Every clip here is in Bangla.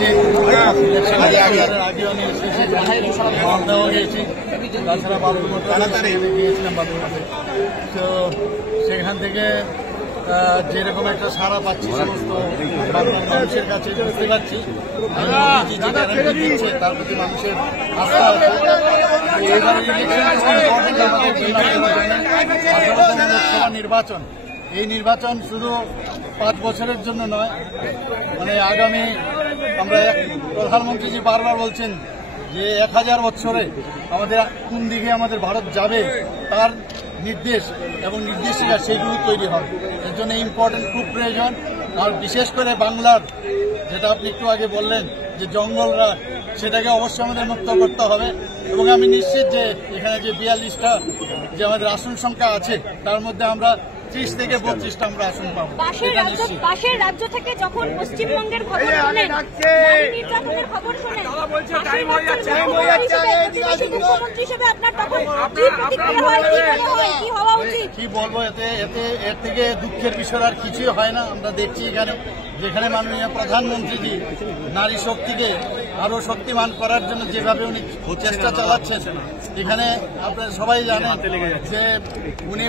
এসেছি, আগে আমি এসেছি, দেওয়া গিয়েছি, তাছাড়া বাবুরমঠে গিয়েছিলাম বাবুরমঠে। তো সেখান থেকে যেরকম একটা সাড়া পাচ্ছি সমস্ত বাংলার মানুষের কাছে বুঝতে পারছি দিচ্ছে তার প্রতি মানুষের আস্থা আছে। এইবারে লোকসভা নির্বাচন, এই নির্বাচন শুধু 5 বছরের জন্য নয়, মানে আগামী আমরা প্রধানমন্ত্রীজি বারবার বলছেন যে 1000 বছরে আমাদের কোন দিকে আমাদের ভারত যাবে তার নির্দেশ এবং নির্দেশিকা সেইগুলো তৈরি হবে। এর জন্য ইম্পর্টেন্ট খুব প্রয়োজন। আর বিশেষ করে বাংলার, যেটা আপনি একটু আগে বললেন যে জঙ্গলরা, সেটাকে অবশ্যই আমাদের মুক্ত করতে হবে। এবং আমি নিশ্চিত যে এখানে যে 42টা যে আমাদের আসন সংখ্যা আছে তার মধ্যে আমরা 30 থেকে 32টা আমরা আসন পাবো। পাশের রাজ্য থেকে যখন পশ্চিমবঙ্গের খবর শোনেন, নির্যাতনের খবর শোনেন, মুখ্যমন্ত্রী হিসেবে আপনার তখন কি হওয়া উচিত? কি বলবো, এর থেকে দুঃখের বিষয় আর কিছুই হয় না। আমরা দেখছি এখানে যেখানে মাননীয় প্রধানমন্ত্রীজি নারী শক্তিকে আরো শক্তিমান করার জন্য যেভাবে উনি চেষ্টা চালাচ্ছেন, এখানে আপনারা সবাই জানেন যে উনি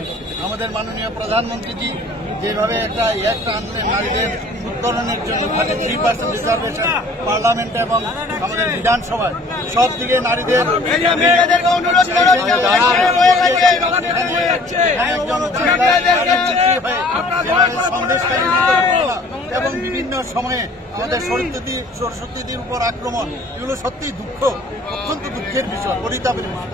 আমাদের মাননীয় প্রধানমন্ত্রীজি যেভাবে একটা আনলেন নারীদের উত্তরণের জন্য, 3% রিজার্ভেশন পার্লামেন্টে এবং আমাদের বিধানসভায় সব দিকে নারীদের এবং বিভিন্ন সময়ে আমাদের সরস্বতীদের উপর আক্রমণ, এগুলো সত্যি অত্যন্ত দুঃখের বিষয়, পরিতাপের বিষয়।